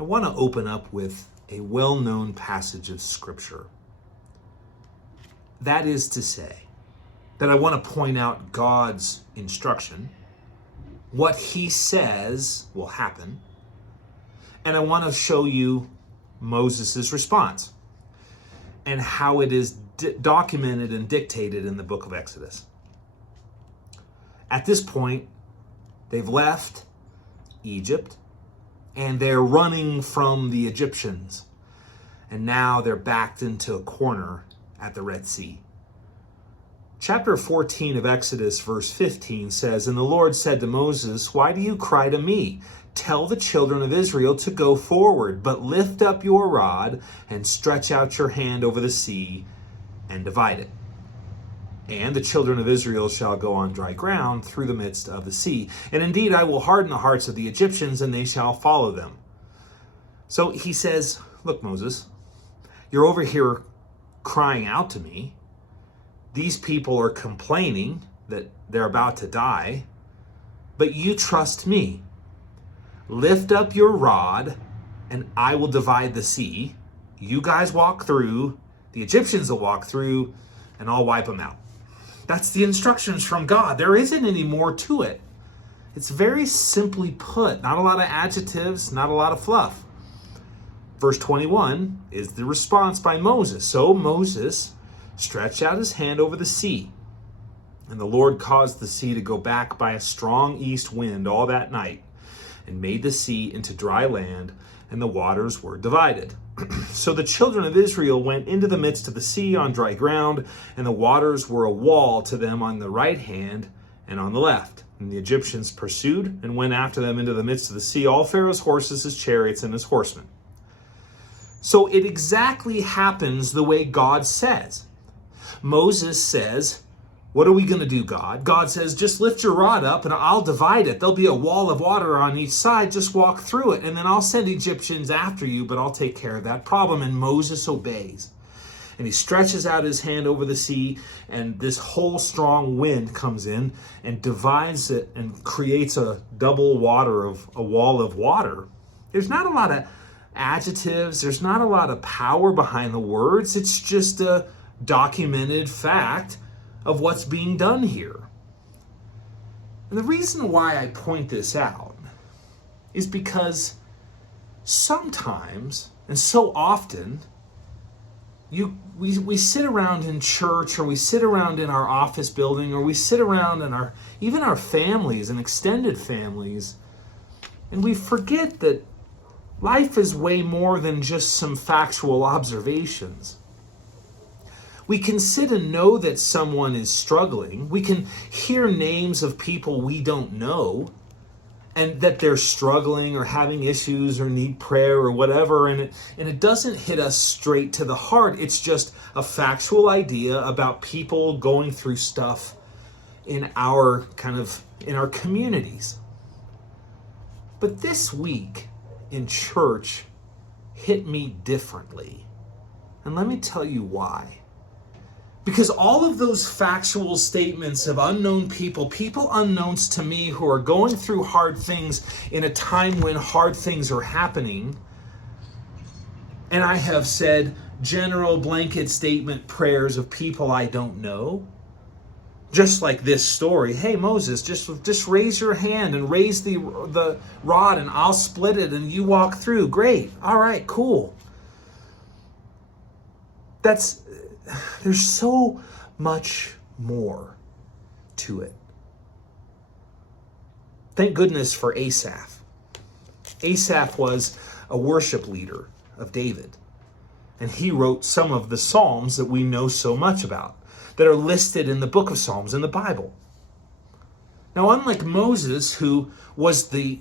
I want to open up with a well-known passage of Scripture. That is to say, that I want to point out God's instruction, what he says will happen, and I want to show you Moses' response and how it is documented and dictated in the book of Exodus. At this point, they've left Egypt and they're running from the Egyptians. And now they're backed into a corner at the Red Sea. Chapter 14 of Exodus, verse 15 says, "And the Lord said to Moses, why do you cry to me? Tell the children of Israel to go forward, but lift up your rod and stretch out your hand over the sea and divide it. And the children of Israel shall go on dry ground through the midst of the sea. And indeed, I will harden the hearts of the Egyptians, and they shall follow them." So he says, look, Moses, you're over here crying out to me. These people are complaining that they're about to die, but you trust me. Lift up your rod, and I will divide the sea. You guys walk through, the Egyptians will walk through, and I'll wipe them out. That's the instructions from God. There isn't any more to it. It's very simply put. Not a lot of adjectives, not a lot of fluff. Verse 21 is the response by Moses. So Moses stretched out his hand over the sea, and the Lord caused the sea to go back by a strong east wind all that night, and made the sea into dry land, and the waters were divided. So the children of Israel went into the midst of the sea on dry ground, and the waters were a wall to them on the right hand and on the left. And the Egyptians pursued and went after them into the midst of the sea, all Pharaoh's horses, his chariots, and his horsemen. So it exactly happens the way God says. Moses says, what are we going to do, God? God says, just lift your rod up and I'll divide it. There'll be a wall of water on each side. Just walk through it. And then I'll send Egyptians after you, but I'll take care of that problem. And Moses obeys. And he stretches out his hand over the sea, and this whole strong wind comes in and divides it and creates a double water of a wall of water. There's not a lot of adjectives. There's not a lot of power behind the words. It's just a documented fact of what's being done here. And the reason why I point this out is because sometimes, and so often, we sit around in church, or we sit around in our office building, or we sit around in even our families and extended families, and we forget that life is way more than just some factual observations. We can sit and know that someone is struggling. We can hear names of people we don't know, and that they're struggling or having issues or need prayer or whatever, and it doesn't hit us straight to the heart. It's just a factual idea about people going through stuff in our communities. But this week in church hit me differently. And let me tell you why. Because all of those factual statements of unknown people unknowns to me who are going through hard things in a time when hard things are happening, and I have said general blanket statement prayers of people I don't know, just like this story. Hey, Moses, just raise your hand and raise the rod and I'll split it and you walk through. Great. All right, cool. There's so much more to it. Thank goodness for Asaph. Asaph was a worship leader of David, and he wrote some of the Psalms that we know so much about, that are listed in the book of Psalms in the Bible. Now, unlike Moses, who was the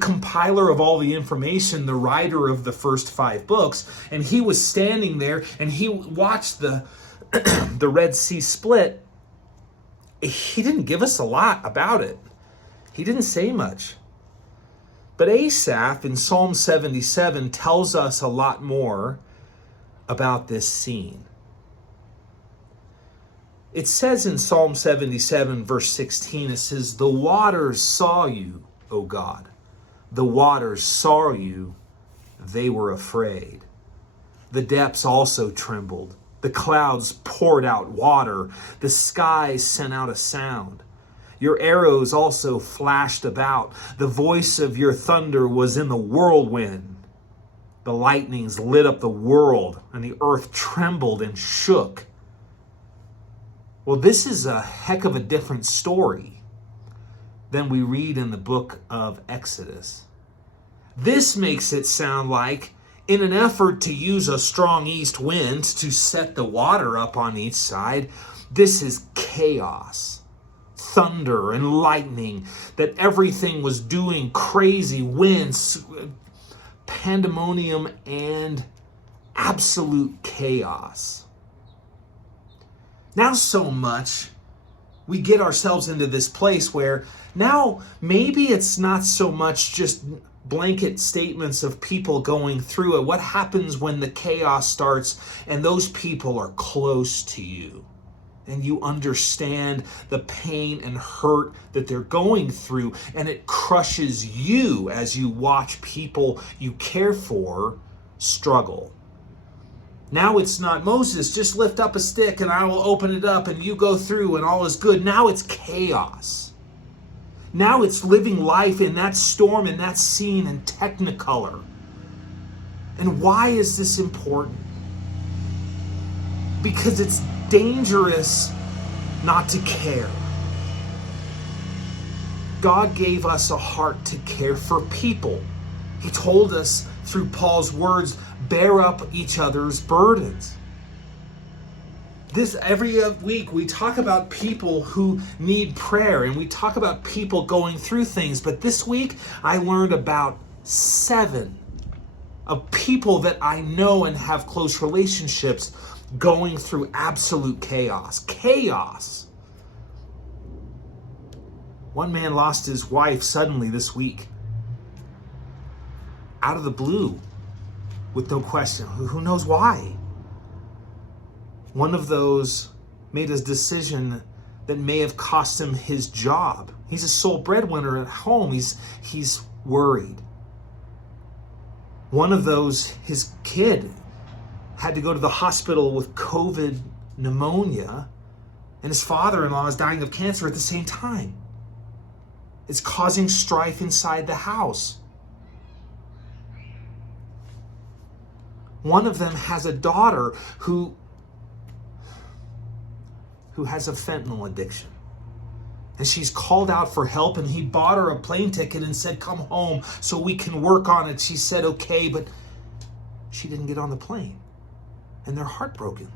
compiler of all the information, the writer of the first 5 books, and he was standing there and he watched the Red Sea split. He didn't give us a lot about it. He didn't say much. But Asaph in Psalm 77 tells us a lot more about this scene. It says in Psalm 77, verse 16, it says, "The waters saw you, O God. The waters saw you they were afraid. The depths also trembled. The clouds poured out water. The skies sent out a sound. Your arrows also flashed about. The voice of your thunder was in the whirlwind. The lightnings lit up the world, and the earth trembled and shook. Well, this is a heck of a different story than we read in the book of Exodus. This makes it sound like, in an effort to use a strong east wind to set the water up on each side, this is chaos. Thunder and lightning, that everything was doing crazy winds, pandemonium, and absolute chaos. Now so much, we get ourselves into this place where now maybe it's not so much just blanket statements of people going through it. What happens when the chaos starts and those people are close to you and you understand the pain and hurt that they're going through, and it crushes you as you watch people you care for struggle. Now it's not, Moses, just lift up a stick and I will open it up and you go through and all is good. Now it's chaos. Now it's living life in that storm, in that scene, in Technicolor. And why is this important? Because it's dangerous not to care. God gave us a heart to care for people. He told us through Paul's words, bear up each other's burdens. This every week we talk about people who need prayer, and we talk about people going through things. But this week I learned about 7 of people that I know and have close relationships going through absolute chaos. Chaos. One man lost his wife suddenly this week. Out of the blue. With no question. Who knows why? One of those made a decision that may have cost him his job. He's a sole breadwinner at home. He's worried. One of those, his kid, had to go to the hospital with COVID pneumonia, and his father-in-law is dying of cancer at the same time. It's causing strife inside the house. One of them has a daughter who has a fentanyl addiction. And she's called out for help, and he bought her a plane ticket and said, come home so we can work on it. She said, okay, but she didn't get on the plane. And they're heartbroken.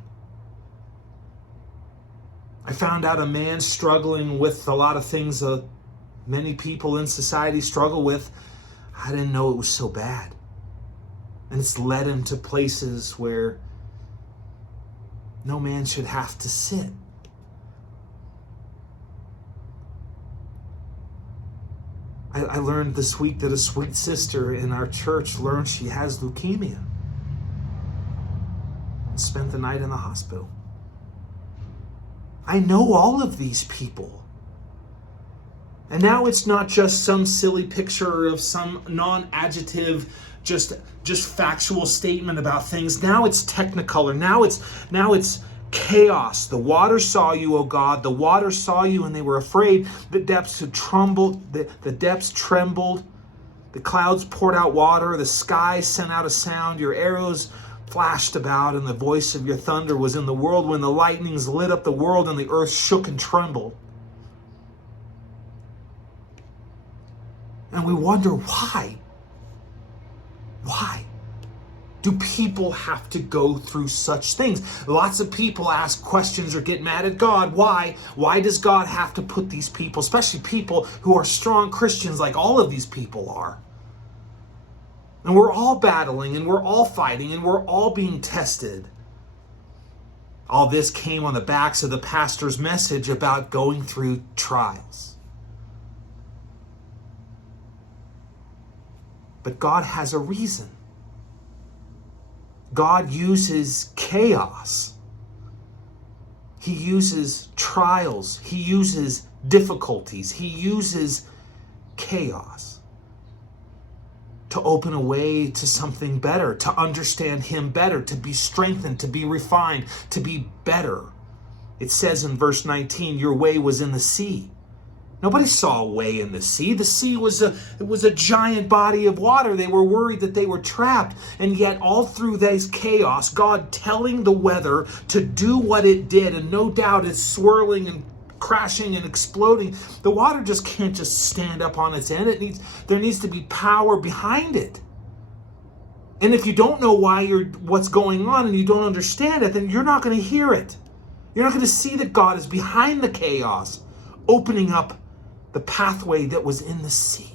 I found out a man struggling with a lot of things many people in society struggle with. I didn't know it was so bad. And it's led him to places where no man should have to sit. I learned this week that a sweet sister in our church learned she has leukemia and spent the night in the hospital. I know all of these people. And now it's not just some silly picture of some non-adjective, just factual statement about things. Now it's Technicolor. Now it's chaos. The water saw you, O God. The water saw you, and they were afraid. The depths had trembled. The depths trembled. The clouds poured out water. The sky sent out a sound. Your arrows flashed about, and the voice of your thunder was in the world. When the lightnings lit up the world, and the earth shook and trembled. And we wonder why. Why do people have to go through such things? Lots of people ask questions or get mad at God. Why? Why does God have to put these people, especially people who are strong Christians like all of these people are? And we're all battling, and we're all fighting, and we're all being tested. All this came on the backs of the pastor's message about going through trials. But God has a reason. God uses chaos. He uses trials. He uses difficulties. He uses chaos to open a way to something better, to understand him better, to be strengthened, to be refined, to be better. It says in verse 19, your way was in the sea. Nobody saw a way in the sea. The sea was a giant body of water. They were worried that they were trapped. And yet all through this chaos, God telling the weather to do what it did, and no doubt it's swirling and crashing and exploding. The water just can't just stand up on its end. There needs to be power behind it. And if you don't know what's going on and you don't understand it, then you're not going to hear it. You're not going to see that God is behind the chaos, opening up the pathway that was in the sea.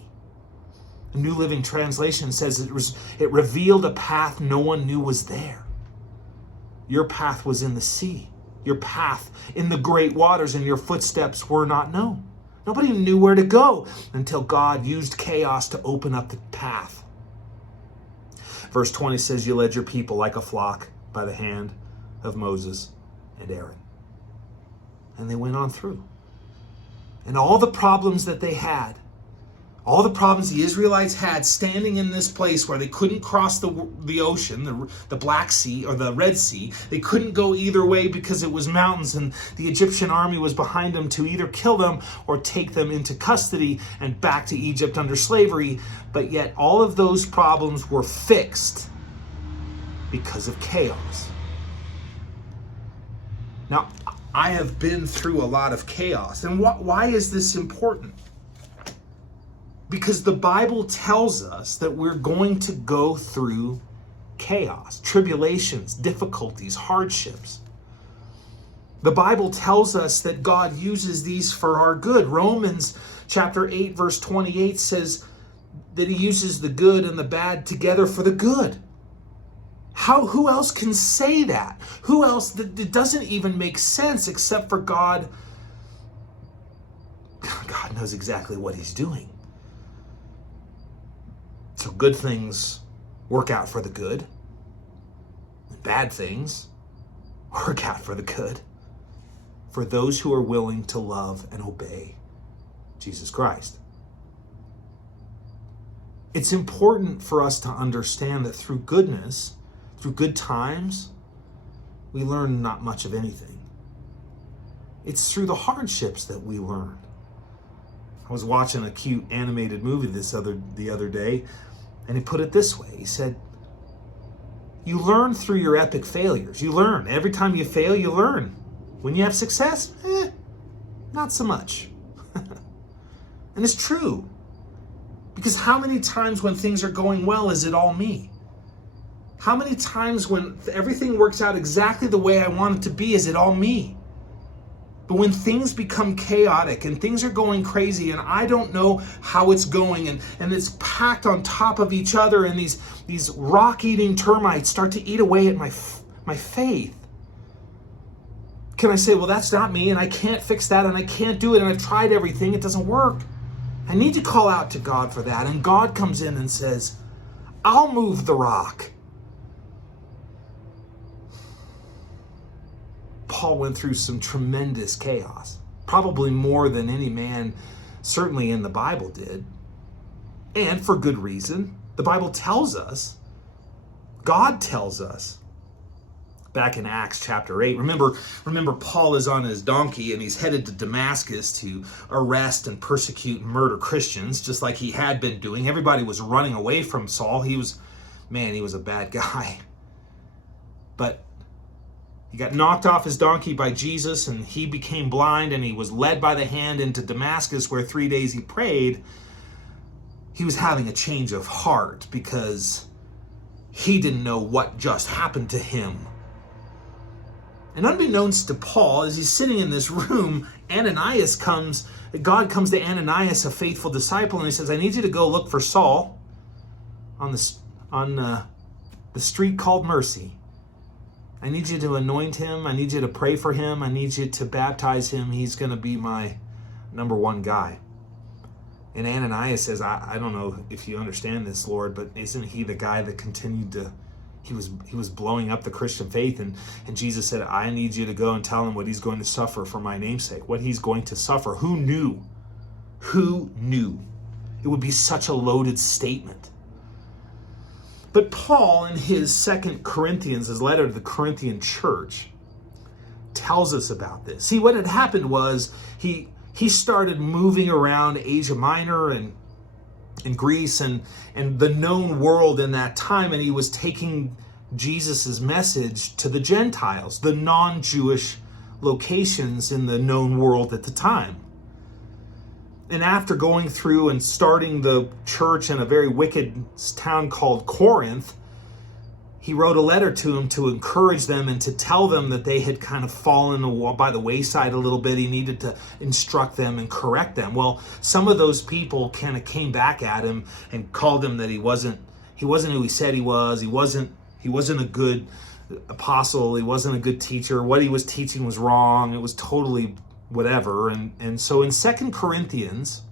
The New Living Translation says it revealed a path no one knew was there. Your path was in the sea. Your path in the great waters, and your footsteps were not known. Nobody knew where to go until God used chaos to open up the path. Verse 20 says, you led your people like a flock by the hand of Moses and Aaron. And they went on through. And all the problems that they had, all the problems the Israelites had standing in this place where they couldn't cross the ocean, the Black Sea or the Red Sea. They couldn't go either way because it was mountains, and the Egyptian army was behind them to either kill them or take them into custody and back to Egypt under slavery. But yet all of those problems were fixed because of chaos. Now, I have been through a lot of chaos. And why is this important? Because the Bible tells us that we're going to go through chaos, tribulations, difficulties, hardships. The Bible tells us that God uses these for our good. Romans chapter 8, verse 28 says that he uses the good and the bad together for the good. Who else can say that? Who else? It doesn't even make sense except for God. God knows exactly what he's doing. So good things work out for the good. And bad things work out for the good. For those who are willing to love and obey Jesus Christ. It's important for us to understand that through goodness, through good times, we learn not much of anything. It's through the hardships that we learn. I was watching a cute animated movie the other day, and he put it this way. He said, you learn through your epic failures. You learn. Every time you fail, you learn. When you have success, not so much. And it's true. Because how many times when things are going well is it all me? How many times when everything works out exactly the way I want it to be is it all me? But when things become chaotic and things are going crazy and I don't know how it's going and it's packed on top of each other and these rock-eating termites start to eat away at my faith, can I say, well, that's not me and I can't fix that and I can't do it and I've tried everything, it doesn't work? I need to call out to God for that. And God comes in and says, I'll move the rock. Paul went through some tremendous chaos, probably more than any man, certainly in the Bible, did. And for good reason. The Bible tells us, God tells us, back in Acts chapter 8, remember Paul is on his donkey and he's headed to Damascus to arrest and persecute and murder Christians, just like he had been doing. Everybody was running away from Saul. He was a bad guy. But he got knocked off his donkey by Jesus and he became blind and he was led by the hand into Damascus where 3 days he prayed. He was having a change of heart because he didn't know what just happened to him. And unbeknownst to Paul, as he's sitting in this room, God comes to Ananias, a faithful disciple, and he says, I need you to go look for Saul on the street called Mercy. I need you to anoint him. I need you to pray for him. I need you to baptize him. He's going to be my number one guy. And Ananias says, I don't know if you understand this, Lord, but isn't he the guy that continued to, he was blowing up the Christian faith? And Jesus said, I need you to go and tell him what he's going to suffer for my namesake, what he's going to suffer. Who knew? Who knew? It would be such a loaded statement. But Paul, in his 2 Corinthians, his letter to the Corinthian church, tells us about this. See, what had happened was he started moving around Asia Minor and in Greece and the known world in that time, and he was taking Jesus' message to the Gentiles, the non-Jewish locations in the known world at the time. And after going through and starting the church in a very wicked town called Corinth, he wrote a letter to them to encourage them and to tell them that they had kind of fallen by the wayside a little bit. He needed to instruct them and correct them. Well, some of those people kind of came back at him and called him that he wasn't who he said he was. He wasn't a good apostle. He wasn't a good teacher. What he was teaching was wrong. It was totally whatever. And so in 2 Corinthians,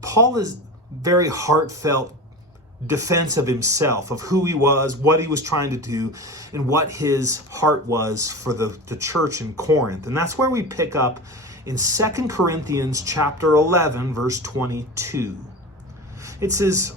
Paul is very heartfelt defense of himself, of who he was, what he was trying to do, and what his heart was for the church in Corinth. And that's where we pick up in 2 Corinthians chapter 11, verse 22. It says,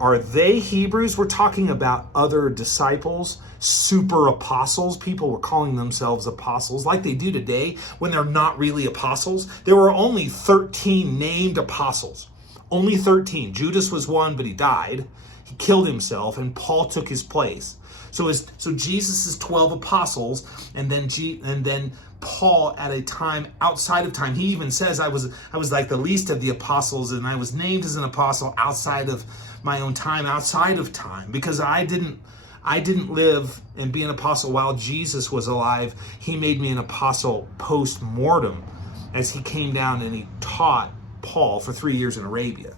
are they Hebrews? We're talking about other disciples, super apostles. People were calling themselves apostles like they do today when they're not really apostles. There were only 13 named apostles. Only 13. Judas was one, but he died. He killed himself, and Paul took his place. So Jesus' 12 apostles, and then Paul at a time outside of time. He even says, I was like the least of the apostles, and I was named as an apostle outside of my own time, outside of time, because I didn't live and be an apostle while Jesus was alive. He made me an apostle post-mortem as he came down and he taught Paul for 3 years in Arabia.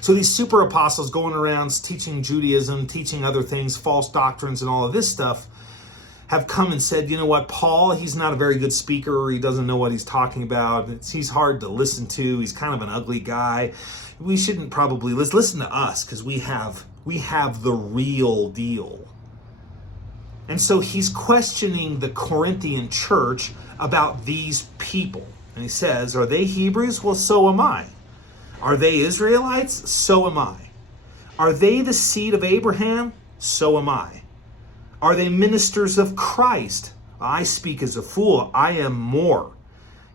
So these super apostles going around teaching Judaism, teaching other things, false doctrines and all of this stuff, have come and said, you know what, Paul, he's not a very good speaker. He doesn't know what he's talking about. He's hard to listen to. He's kind of an ugly guy. We shouldn't probably, let's listen to us because we have the real deal. And so he's questioning the Corinthian church about these people. And he says, are they Hebrews? Well, so am I. Are they Israelites? So am I. Are they the seed of Abraham? So am I. Are they ministers of Christ? I speak as a fool. I am more.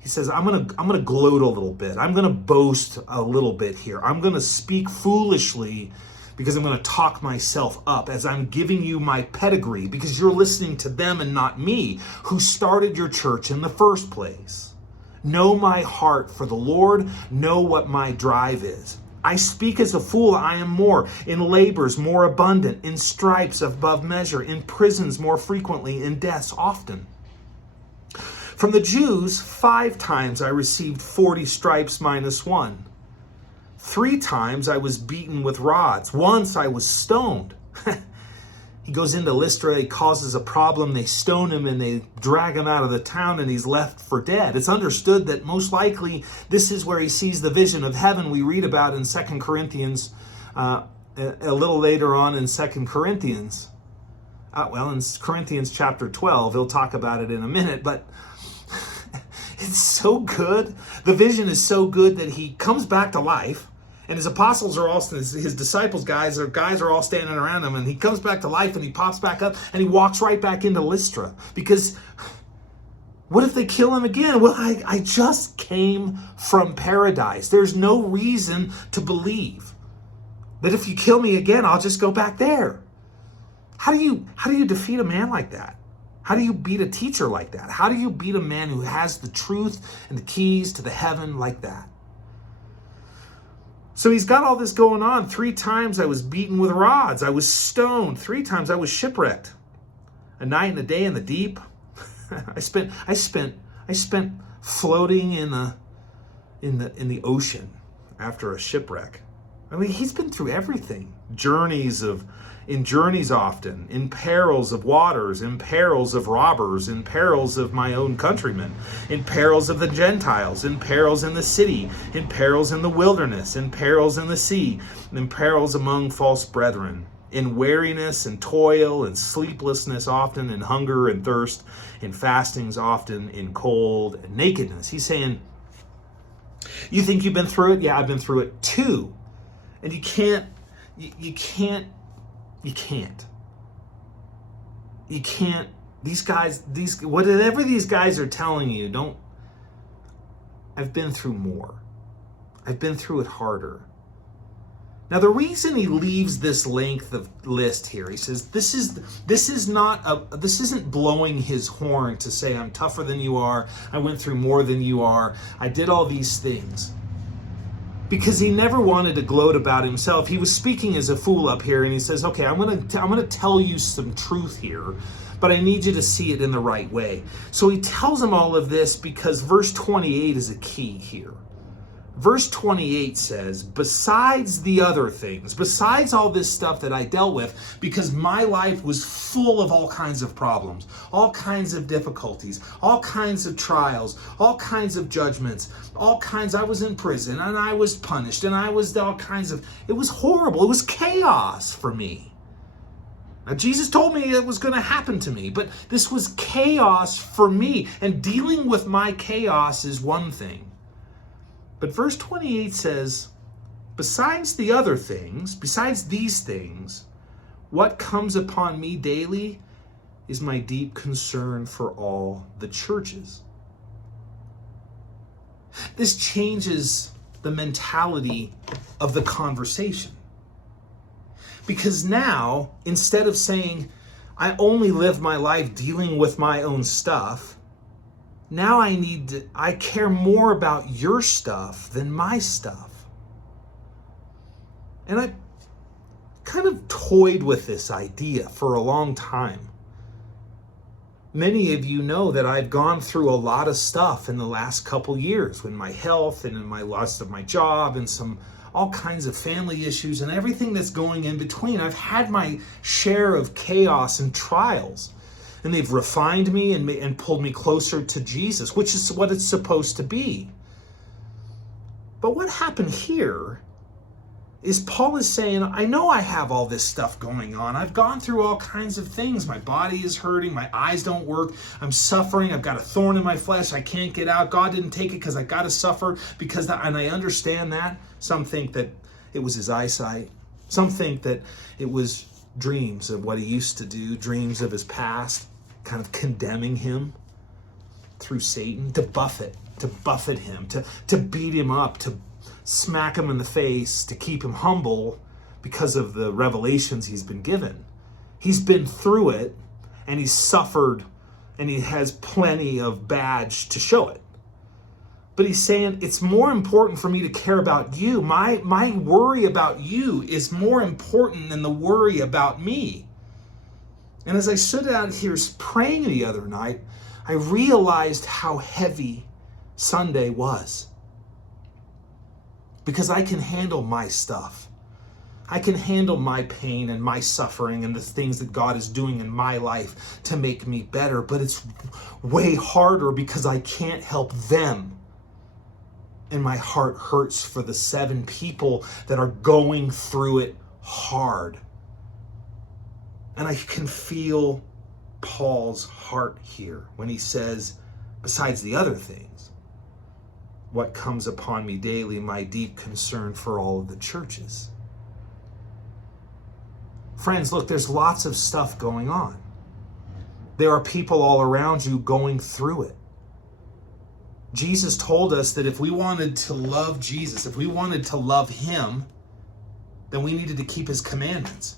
He says, I'm gonna gloat a little bit. I'm gonna boast a little bit here. I'm gonna speak foolishly because I'm gonna talk myself up as I'm giving you my pedigree because you're listening to them and not me, who started your church in the first place. Know my heart for the Lord. Know what my drive is. I speak as a fool, I am more. In labors more abundant, in stripes above measure, in prisons more frequently, in deaths often. From the Jews, 5 times I received 40 stripes minus 1. 3 times I was beaten with rods. Once I was stoned. He goes into Lystra, he causes a problem, they stone him and they drag him out of the town and he's left for dead. It's understood that most likely this is where he sees the vision of heaven we read about in 2 Corinthians, a little later on in 2 Corinthians. In Corinthians chapter 12, he'll talk about it in a minute, but it's so good. The vision is so good that he comes back to life. And his apostles are all, his disciples, guys are all standing around him. And he comes back to life and he pops back up and he walks right back into Lystra. Because what if they kill him again? Well, I just came from paradise. There's no reason to believe that if you kill me again, I'll just go back there. How do you defeat a man like that? How do you beat a teacher like that? How do you beat a man who has the truth and the keys to the heaven like that? So he's got all this going on. 3 times I was beaten with rods. I was stoned. 3 times I was shipwrecked. A night and a day in the deep. I spent floating in the ocean after a shipwreck. I mean, he's been through everything. In journeys often, in perils of waters, in perils of robbers, in perils of my own countrymen, in perils of the Gentiles, in perils in the city, in perils in the wilderness, in perils in the sea, in perils among false brethren, in weariness and toil and sleeplessness often, in hunger and thirst, in fastings often, in cold and nakedness. He's saying, you think you've been through it? Yeah, I've been through it too. And you can't You can't. You can't. These guys, whatever these guys are telling you, I've been through more. I've been through it harder. Now, the reason he leaves this length of list here, he says, this isn't blowing his horn to say, I'm tougher than you are, I went through more than you are, I did all these things. Because he never wanted to gloat about himself. He was speaking as a fool up here, and he says, okay, I'm gonna tell you some truth here, but I need you to see it in the right way. So he tells him all of this because verse 28 is a key here. Verse 28 says, besides the other things, besides all this stuff that I dealt with, because my life was full of all kinds of problems, all kinds of difficulties, all kinds of trials, all kinds of judgments, I was in prison and I was punished and I was all kinds of, it was horrible. It was chaos for me. Now, Jesus told me it was going to happen to me, but this was chaos for me, and dealing with my chaos is one thing. But verse 28 says, besides the other things, besides these things, what comes upon me daily is my deep concern for all the churches. This changes the mentality of the conversation. Because now, instead of saying, I only live my life dealing with my own stuff, now I care more about your stuff than my stuff. And I kind of toyed with this idea for a long time. Many of you know that I've gone through a lot of stuff in the last couple years with my health and in my loss of my job and all kinds of family issues and everything that's going in between. I've had my share of chaos and trials. And they've refined me and pulled me closer to Jesus, which is what it's supposed to be. But what happened here is Paul is saying, I know I have all this stuff going on. I've gone through all kinds of things. My body is hurting. My eyes don't work. I'm suffering. I've got a thorn in my flesh. I can't get out. God didn't take it because I got to suffer and I understand that. Some think that it was his eyesight. Some think that it was dreams of what he used to do, dreams of his past, kind of condemning him through Satan to buffet him, to beat him up, to smack him in the face, to keep him humble because of the revelations he's been given. He's been through it, and he's suffered, and he has plenty of badge to show it. But he's saying, it's more important for me to care about you. My worry about you is more important than the worry about me. And as I stood out here praying the other night, I realized how heavy Sunday was. Because I can handle my stuff. I can handle my pain and my suffering and the things that God is doing in my life to make me better. But it's way harder because I can't help them. And my heart hurts for the 7 people that are going through it hard. And I can feel Paul's heart here when he says, besides the other things, what comes upon me daily, my deep concern for all of the churches. Friends, look, there's lots of stuff going on. There are people all around you going through it. Jesus told us that if we wanted to love Jesus, if we wanted to love him, then we needed to keep his commandments.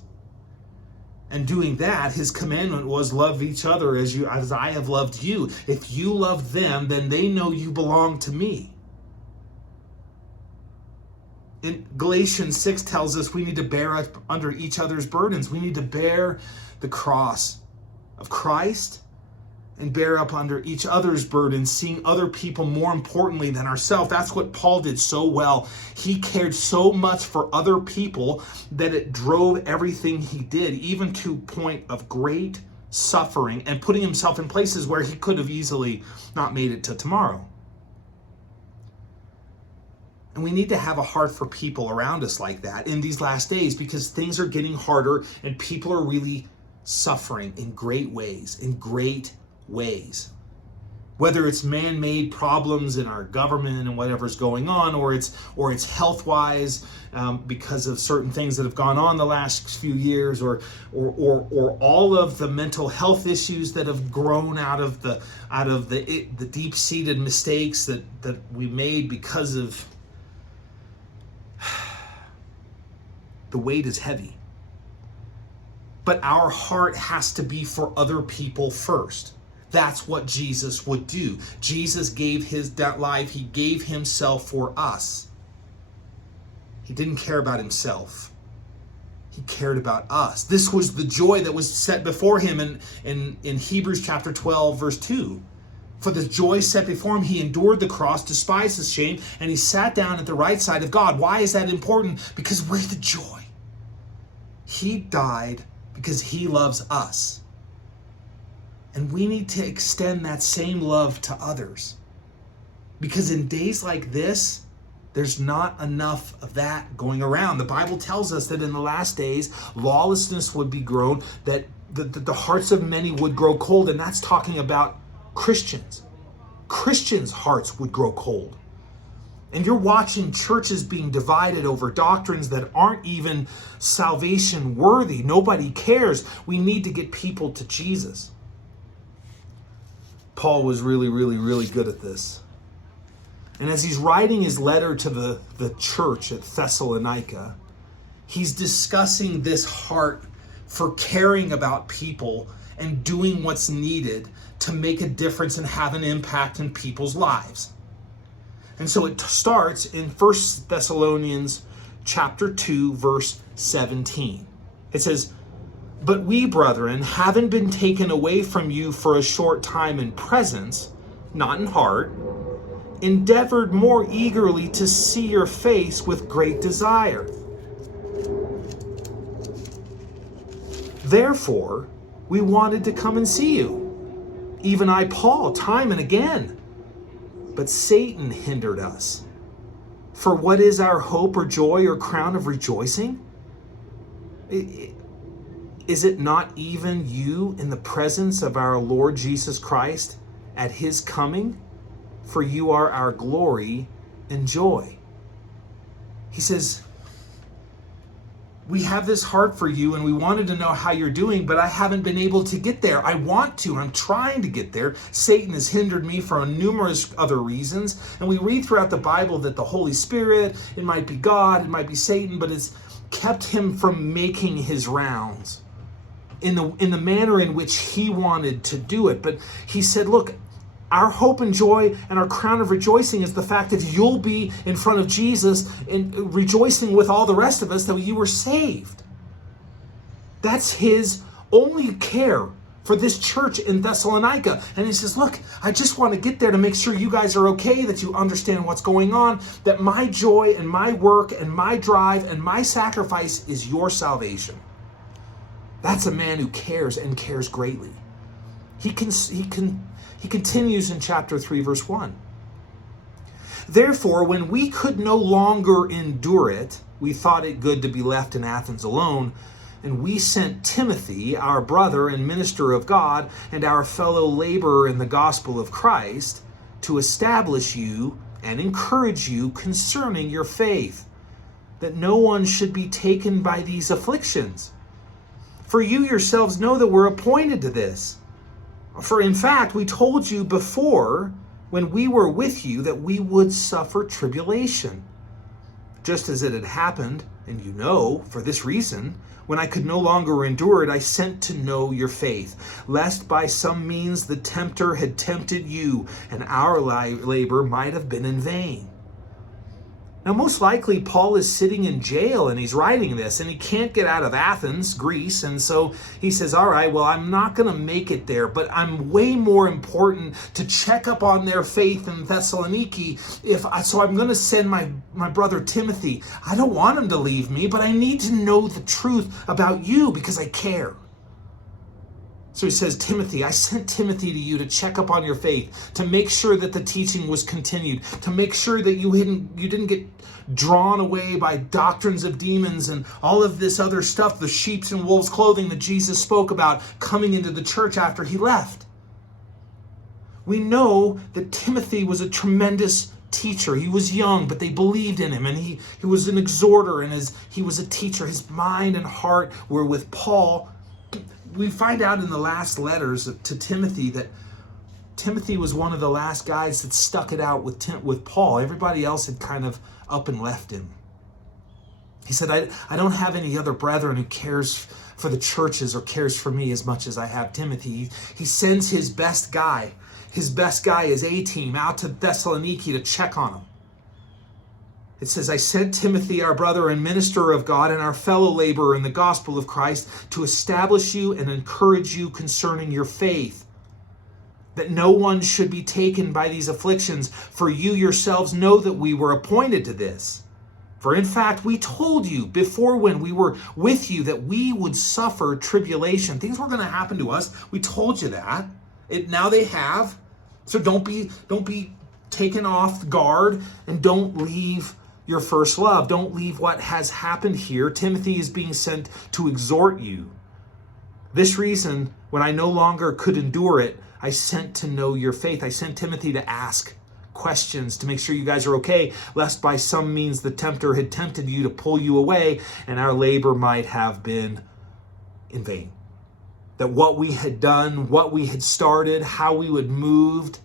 And doing that, his commandment was love each other as I have loved you. If you love them, then they know you belong to me. In Galatians 6 tells us we need to bear up under each other's burdens. We need to bear the cross of Christ and bear up under each other's burdens, seeing other people more importantly than ourselves. That's what Paul did so well. He cared so much for other people that it drove everything he did, even to a point of great suffering and putting himself in places where he could have easily not made it to tomorrow. And we need to have a heart for people around us like that in these last days, because things are getting harder and people are really suffering in great ways, Whether it's man-made problems in our government and whatever's going on, or it's health-wise because of certain things that have gone on the last few years, or all of the mental health issues that have grown out of the deep-seated mistakes that we made because of the weight is heavy. But our heart has to be for other people first. That's what Jesus would do. Jesus gave his life. He gave himself for us. He didn't care about himself. He cared about us. This was the joy that was set before him in Hebrews chapter 12, verse 2. For the joy set before him, he endured the cross, despised the shame, and he sat down at the right side of God. Why is that important? Because we're the joy. He died because he loves us. And we need to extend that same love to others. Because in days like this, there's not enough of that going around. The Bible tells us that in the last days, lawlessness would be grown, that the hearts of many would grow cold. And that's talking about Christians. Christians' hearts would grow cold. And you're watching churches being divided over doctrines that aren't even salvation worthy. Nobody cares. We need to get people to Jesus. Paul was really, really, really good at this. And as he's writing his letter to the church at Thessalonica, he's discussing this heart for caring about people and doing what's needed to make a difference and have an impact in people's lives. And so it starts in 1 Thessalonians chapter 2, verse 17. It says, "But we, brethren, having been taken away from you for a short time in presence, not in heart, endeavored more eagerly to see your face with great desire. Therefore, we wanted to come and see you, even I, Paul, time and again. But Satan hindered us. For what is our hope or joy or crown of rejoicing? Is it not even you in the presence of our Lord Jesus Christ at his coming? For you are our glory and joy." He says, we have this heart for you and we wanted to know how you're doing, but I haven't been able to get there. I want to. I'm trying to get there. Satan has hindered me for numerous other reasons. And we read throughout the Bible that the Holy Spirit, it might be God, it might be Satan, but it's kept him from making his rounds in the manner in which he wanted to do it. But he said, look, our hope and joy and our crown of rejoicing is the fact that you'll be in front of Jesus and rejoicing with all the rest of us that you were saved. That's his only care for this church in Thessalonica. And he says, look, I just want to get there to make sure you guys are okay, that you understand what's going on, that my joy and my work and my drive and my sacrifice is your salvation. That's a man who cares and cares greatly. He continues in chapter 3, verse 1. "Therefore, when we could no longer endure it, we thought it good to be left in Athens alone, and we sent Timothy, our brother and minister of God, and our fellow laborer in the gospel of Christ, to establish you and encourage you concerning your faith, that no one should be taken by these afflictions. For you yourselves know that we're appointed to this. For in fact, we told you before, when we were with you, that we would suffer tribulation. Just as it had happened, and you know, for this reason, when I could no longer endure it, I sent to know your faith, lest by some means the tempter had tempted you, and our labor might have been in vain." Now, most likely, Paul is sitting in jail and he's writing this, and he can't get out of Athens, Greece, and so he says, all right, well, I'm not going to make it there, but I'm way more important to check up on their faith in Thessaloniki, so I'm going to send my brother Timothy. I don't want him to leave me, but I need to know the truth about you because I care. So he says, Timothy, I sent Timothy to you to check up on your faith, to make sure that the teaching was continued, to make sure that you didn't get drawn away by doctrines of demons and all of this other stuff, the sheep's and wolves clothing that Jesus spoke about coming into the church after he left. We know that Timothy was a tremendous teacher. He was young, but they believed in him, and he was an exhorter, and he was a teacher. His mind and heart were with Paul. We find out in the last letters to Timothy that Timothy was one of the last guys that stuck it out with Paul. Everybody else had kind of up and left him. He said, I don't have any other brethren who cares for the churches or cares for me as much as I have Timothy. He sends his best guy. His best guy is A-team out to Thessaloniki to check on him. It says, I sent Timothy, our brother and minister of God and our fellow laborer in the gospel of Christ, to establish you and encourage you concerning your faith, that no one should be taken by these afflictions, for you yourselves know that we were appointed to this. For in fact, we told you before when we were with you that we would suffer tribulation. Things were going to happen to us. We told you that. Now they have. So don't be taken off guard, and don't leave your first love. Don't leave what has happened here. Timothy is being sent to exhort you. This reason, when I no longer could endure it, I sent to know your faith. I sent Timothy to ask questions to make sure you guys are okay, lest by some means the tempter had tempted you to pull you away, and our labor might have been in vain. That what we had done, what we had started, how we would moved,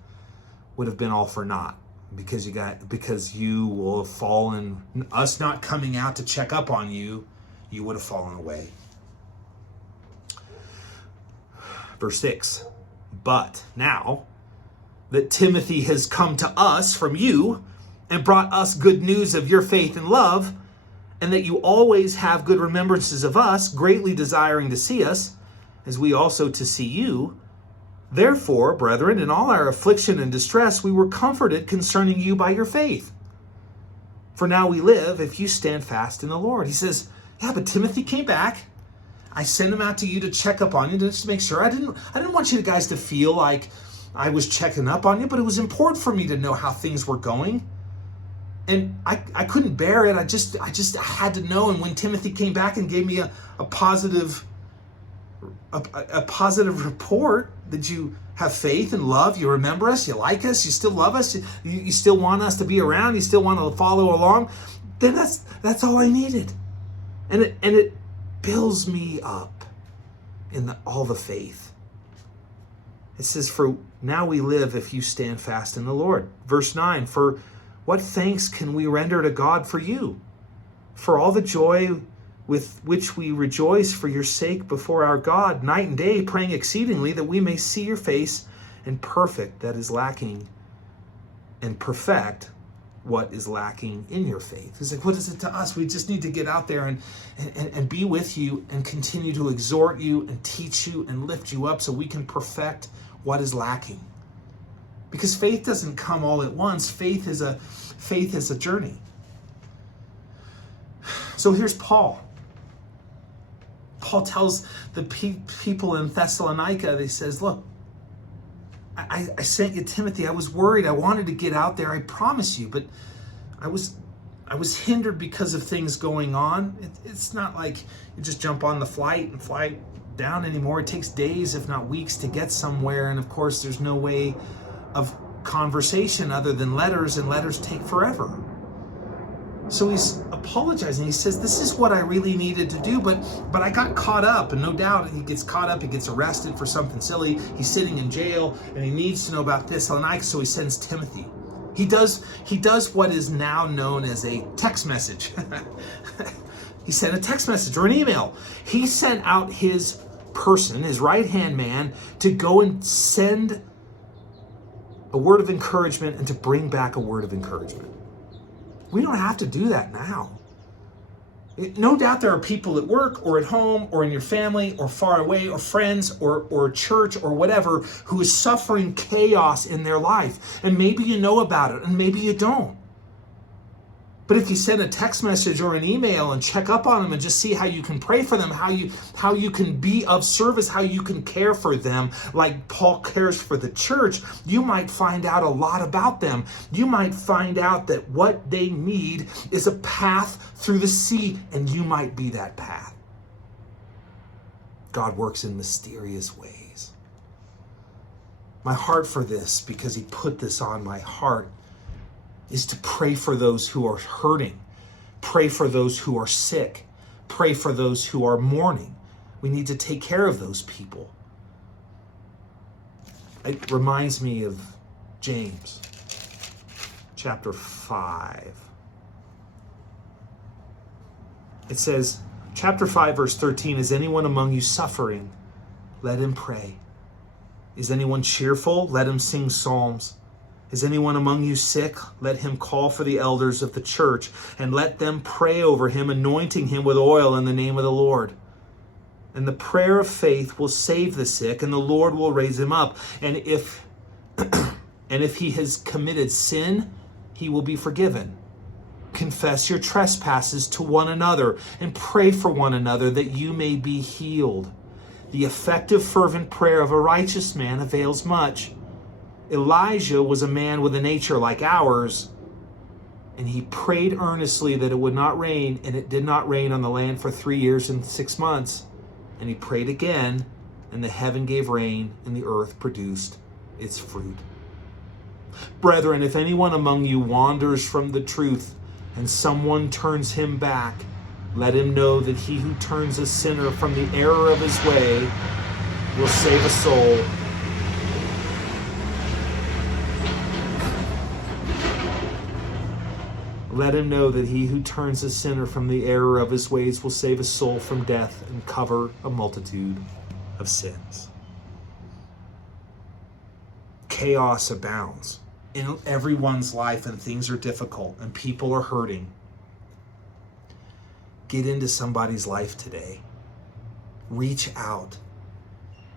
would have been all for naught, because you will have fallen. Us not coming out to check up on you, you would have fallen away. Verse 6. But now that Timothy has come to us from you and brought us good news of your faith and love, and that you always have good remembrances of us, greatly desiring to see us, as we also to see you. Therefore, brethren, in all our affliction and distress, we were comforted concerning you by your faith. For now we live if you stand fast in the Lord. He says, yeah, but Timothy came back. I sent him out to you to check up on you, just to make sure. I didn't want you guys to feel like I was checking up on you, but it was important for me to know how things were going. And I couldn't bear it. I just had to know. And when Timothy came back and gave me a positive report, that you have faith and love, you remember us, you like us, you still love us, you still want us to be around, you still want to follow along, then that's all I needed. And it builds me up in all the faith. It says, for now we live if you stand fast in the Lord. Verse 9, for what thanks can we render to God for you? For all the joy with which we rejoice for your sake before our God, night and day, praying exceedingly that we may see your face and perfect that is lacking, and perfect what is lacking in your faith. He's like, what is it to us? We just need to get out there and be with you and continue to exhort you and teach you and lift you up so we can perfect what is lacking. Because faith doesn't come all at once. Faith is a journey. So here's Paul. Paul tells the people in Thessalonica, he says, look, I sent you Timothy. I was worried. I wanted to get out there. I promise you, but I was hindered because of things going on. It's not like you just jump on the flight and fly down anymore. It takes days, if not weeks, to get somewhere. And of course, there's no way of conversation other than letters, and letters take forever. So he's apologizing. He says, this is what I really needed to do, but I got caught up. And no doubt he gets caught up. He gets arrested for something silly. He's sitting in jail, and he needs to know about Thessalonica, so he sends Timothy. He does what is now known as a text message. He sent a text message or an email. He sent out his person, his right-hand man, to go and send a word of encouragement and to bring back a word of encouragement. We don't have to do that now. No doubt there are people at work or at home or in your family or far away or friends or church or whatever who is suffering chaos in their life. And maybe you know about it and maybe you don't. But if you send a text message or an email and check up on them and just see how you can pray for them, how you can be of service, how you can care for them like Paul cares for the church, you might find out a lot about them. You might find out that what they need is a path through the sea, and you might be that path. God works in mysterious ways. My heart for this, because he put this on my heart, is to pray for those who are hurting, pray for those who are sick, pray for those who are mourning. We need to take care of those people. It reminds me of James chapter 5. It says, chapter 5, verse 13, is anyone among you suffering? Let him pray. Is anyone cheerful? Let him sing psalms. Is anyone among you sick? Let him call for the elders of the church, and let them pray over him, anointing him with oil in the name of the Lord. And the prayer of faith will save the sick, and the Lord will raise him up. And if he has committed sin, he will be forgiven. Confess your trespasses to one another, and pray for one another that you may be healed. The effective, fervent prayer of a righteous man avails much. Elijah was a man with a nature like ours, and he prayed earnestly that it would not rain, and it did not rain on the land for 3 years and 6 months. And he prayed again, and the heaven gave rain, and the earth produced its fruit. Brethren, if anyone among you wanders from the truth, and someone turns him back, let him know that he who turns a sinner from the error of his way will save a soul. Let him know that he who turns a sinner from the error of his ways will save a soul from death and cover a multitude of sins. Chaos abounds in everyone's life, and things are difficult, and people are hurting. Get into somebody's life today. Reach out.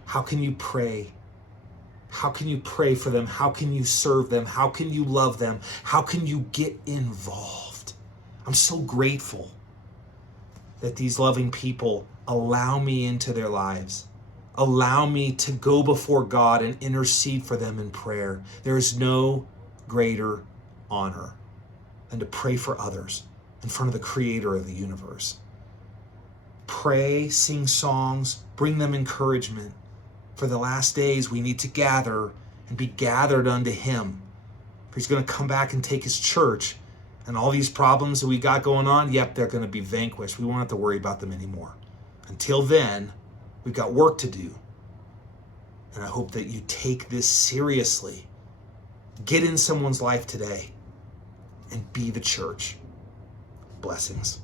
How can you pray? How can you pray for them? How can you serve them? How can you love them? How can you get involved? I'm so grateful that these loving people allow me into their lives. Allow me to go before God and intercede for them in prayer. There is no greater honor than to pray for others in front of the Creator of the universe. Pray, sing songs, bring them encouragement. For the last days, we need to gather and be gathered unto Him. For He's going to come back and take His church, and all these problems that we got going on, yep, they're going to be vanquished. We won't have to worry about them anymore. Until then, we've got work to do. And I hope that you take this seriously. Get in someone's life today and be the church. Blessings.